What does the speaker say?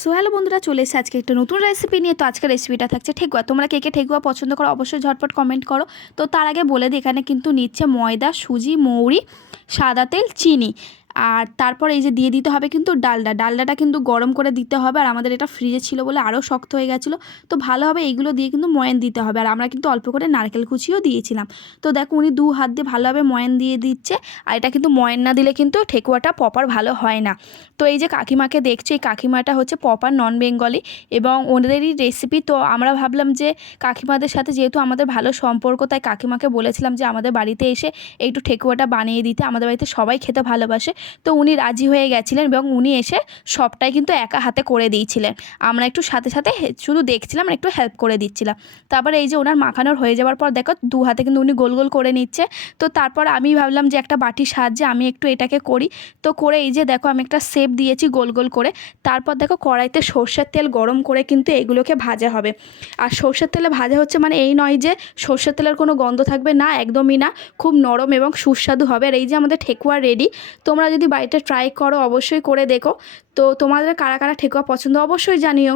So hello বন্ধুরা, চলে এসে আজকে একটা নতুন রেসিপি নিয়ে। তো আজকে রেসিপিটা থাকছে ঠেকুয়া। তোমরা কে কে ঠেকুয়া পছন্দ করো অবশ্যই ঝটপট কমেন্ট করো। তো তার আগে বলে দিই, এখানে কিন্তু নিচ্ছে ময়দা, সুজি, মৌরি, সাদা তেল, চিনি, আর তারপর এই যে দিয়ে দিতে হবে কিন্তু ডালডাটা কিন্তু গরম করে দিতে হবে। আর আমাদের এটা ফ্রিজে ছিল বলে আরও শক্ত হয়ে গেছিলো, তো ভালোভাবে এইগুলো দিয়ে কিন্তু ময়ান দিতে হবে। আর আমরা কিন্তু অল্প করে নারকেল কুচিও দিয়েছিলাম। তো দেখো উনি দু হাত দিয়ে ভালোভাবে ময়ান দিয়ে দিচ্ছে। আর এটা কিন্তু ময়ান না দিলে কিন্তু ঠেকুয়াটা প্রপার ভালো হয় না। তো এই যে কাকিমাকে দেখছি, এই কাকিমাটা হচ্ছে প্রপার নন বেঙ্গলি এবং ওদেরই রেসিপি। তো আমরা ভাবলাম যে কাকিমাদের সাথে যেহেতু আমাদের ভালো সম্পর্ক, তাই কাকিমাকে বলেছিলাম যে আমাদের বাড়িতে এসে একটু ঠেকুয়াটা বানিয়ে দিতে। আমাদের বাড়িতে সবাই খেতে ভালোবাসে, তো উনি রাজি হয়ে গেছিলেন এবং উনি এসে সবটাই কিন্তু একা হাতে করে দিয়েছিলেন। আমরা একটু সাথে সাথে শুধু দেখছিলাম আর একটু হেল্প করে দিচ্ছিলাম। তারপরে এই যে ওনার মাখানোর হয়ে যাওয়ার পর দেখো দু হাতে কিন্তু উনি গোল গোল করে নিচ্ছে। তো তারপর আমি ভাবলাম যে একটা বাটির সাহায্যে আমি একটু এটাকে করি। তো করে এই যে দেখো আমি একটা শেপ দিয়েছি গোল গোল করে। তারপর দেখো কড়াইতে সর্ষের তেল গরম করে কিন্তু এগুলোকে ভাজা হবে। আর সর্ষের তেলে ভাজা হচ্ছে মানে এই নয় যে সর্ষের তেলের কোনো গন্ধ থাকবে না, একদমই না। খুব নরম এবং সুস্বাদু হবে। আর এই যে আমাদের ঠেকুয়া রেডি। তোমরা যদি বাড়িতে ট্রাই করো অবশ্যই করে দেখো। তো তোমাদের কারা কারা ঠেকুয়া পছন্দ অবশ্যই জানিও।